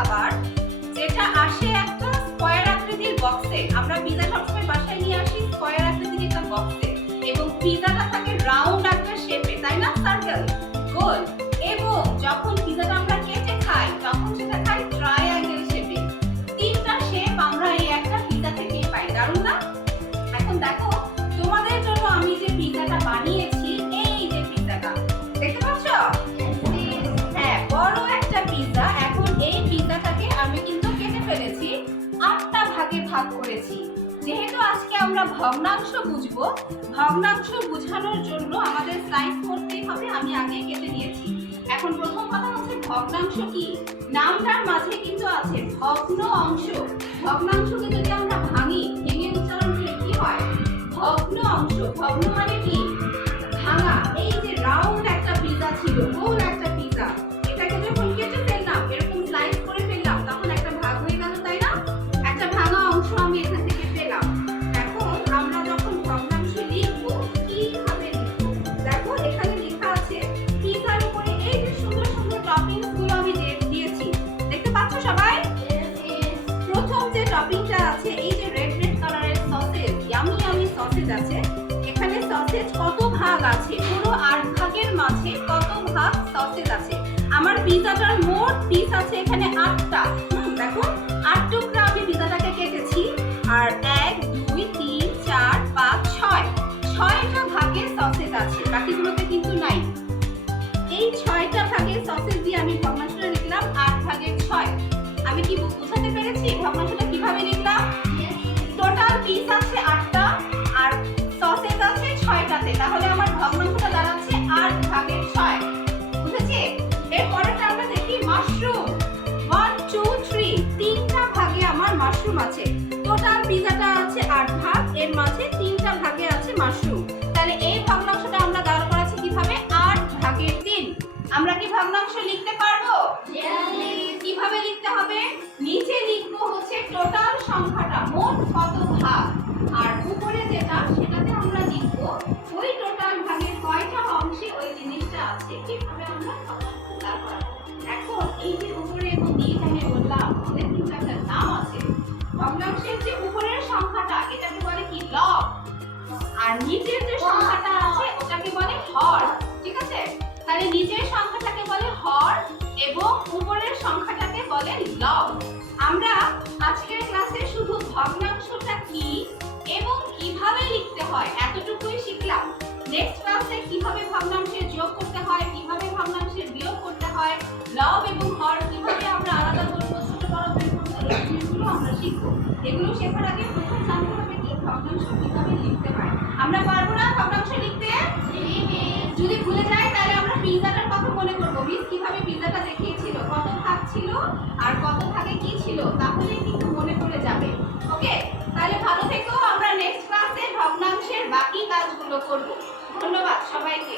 খাবার যেটা আসে একটা স্কয়ার আকৃতির বক্সে। আমরা পিজা সবসময় বাসায় নিয়ে আসি স্কয়ার আকৃতির একটা বক্সে, এবং পিজাটা থাকে রাউন্ড একটা শেপে, তাই না? সার্কেল, গোল। এবং যখন পিজাটা আমরা কেটে খাই তখন সেটা খাই ট্রায়াঙ্গেল শেপে। তিনটা শেপ আমরা এই একটা পিজা থেকেই পাই। দারুণ না? এখন দেখো তোমাদের জন্য আমি যে পিজাটা বানিয়েছি, এই যে পিজাটা দেখতে পাচ্ছ? হ্যাঁ, বড় একটা পিজা। এখন এই পিজাটাকে আমি কিন্তু কেটে ফেলেছি, 8টা ভাগে ভাগ করেছি। যেহেতু আজকে আমরা ভগ্নাংশ বুঝবো, ভগ্নাংশ বোঝানোর জন্য আমাদের স্লাইস করতেই হবে। আমি আগে কেটে নিয়েছি। এখন প্রথম কথা হচ্ছে ভগ্নাংশ কি? নামটার মাঝে কিন্তু আছে ভগ্ন অংশ। ভগ্নাংশকে যদি আমরা ভেঙে উচ্চারণ করি কি হয়? ভগ্ন অংশ। ভগ্ন মানে কি? ভাঙা। এই যে রাউন্ড একটা পিজা ছিল, গোল একটা পিজা, এটাকে যখন কেটে ফেললাম, এরকম স্লাইস করে ফেললাম, তখন একটা ভাগ হয়ে গেল, তাই না? একটা ভাঙা অংশ আমি এখান থেকে পেলাম। এখন আমরা যখন ভগ্নাংশ লিখবো, কিভাবে লিখবো? দেখো এখানে লেখা আছে পিজার উপরে এই যে সুন্দর সুন্দর টপিংস গুলো আমি দিয়েছি, দেখতে পাচ্ছ সবাই? প্রথম যে টপিংটা আছে, এই যে রেড কালারের সসেজ, ইয়ামি ইয়ামি সসেজ আছে। এখানে সসেজ কত ভাগ আছে? পুরো 8 ভাগের মাঝে কত ভাগ সসেজ আছে? আমার পিজাটার মোট পিস আছে এখানে 8টা। দেখো 8 টুকরা আমি পিজাটাকে কেটেছি। আর 1 2 3 4 5 6 6টা ভাগে সসেজ আছে, বাকিগুলোতে কিন্তু নাই। এই 6টা ভাগে সসেজ দিয়ে আমি ভগ্নাংশটা লিখলাম 8 ভাগের 6। আমি কি বুঝাতে পেরেছি ভগ্নাংশটা কিভাবে লিখলাম? টোটাল পিস আছে 8টা আর সসেজ আছে 6টাতে, তাহলে আমার ভগ্নাংশটা দাঁড়াচ্ছে 8 ভাগের 6। বুঝেছি? এরপরেটা আমরা দেখি মাশরুম। 1 2 3 তিনটা ভাগে আমার মাশরুম আছে। টোটাল পিজাটা আছে 8 ভাগ, এর মাঝে 3টা ভাগে আছে মাশরুম। তাহলে এই ভগ্নাংশটা আমরা দাঁড় করাচ্ছি কিভাবে? 8 ভাগের 3। আমরা কি ভগ্নাংশ লিখতে পারবো? কিভাবে লিখতে হবে? নিচে লিখবো হচ্ছে টোটাল সংখ্যাটা, মোট কত ভাগ, আর উপরে যেটা সেটাতে আমরা লিখবো ওই টোটাল ভাগের কয়টা অংশে ওই জিনিসটা আছে। কিভাবে আমরা ভগ্নাংশ দাঁড় করাবো? এখন এই যে উপরে এবং নিচে আমি বললাম, ওদের কিন্তু একটা নাম আছে। ভগ্নাংশের যে উপরের সংখ্যাটা এটাকে বলে কি? লব। আর নিচের যে সংখ্যাটা আছে ওটাকে বলে হর। ঠিক আছে? তাহলে নিচের সংখ্যাটাকে বলে হর এবং উপরের সংখ্যাটাকে বলে লব। আমরা আজকের ক্লাসে শুধু ভগ্নাংশটা কি এবং কিভাবে লিখতে হয় এতটুকুই শিখলাম। নেক্সট ক্লাসে কিভাবে ভগ্নাংশের যোগ করতে হয়, কিভাবে ভগ্নাংশের বিয়োগ করতে হয়, লব এবং হর কিভাবে আমরা আলাদা করব, ছোট বড় বের করব, এই জিনিসগুলো আমরা শিখব। এগুলো শেখার আগে প্রথম জানতে হবে কি ভগ্নাংশ কিভাবে লিখতে হয়। আমরা পারবো না ভগ্নাংশ লিখতে? যদি ভুলে যাই তাহলে আমরা পিজাটার কথা মনে করব। মিস কিভাবে পিজাটা দেখিয়েছিল, কত ভাগ ছিল আর কত ভাগে কি ছিল, তাহলেই কিন্তু মনে পড়ে যাবে। ওকে, তাহলে ভালো থেকো। আমরা নেক্সট ক্লাসে ভগ্নাংশের বাকি কাজগুলো করব। ধন্যবাদ সবাইকে।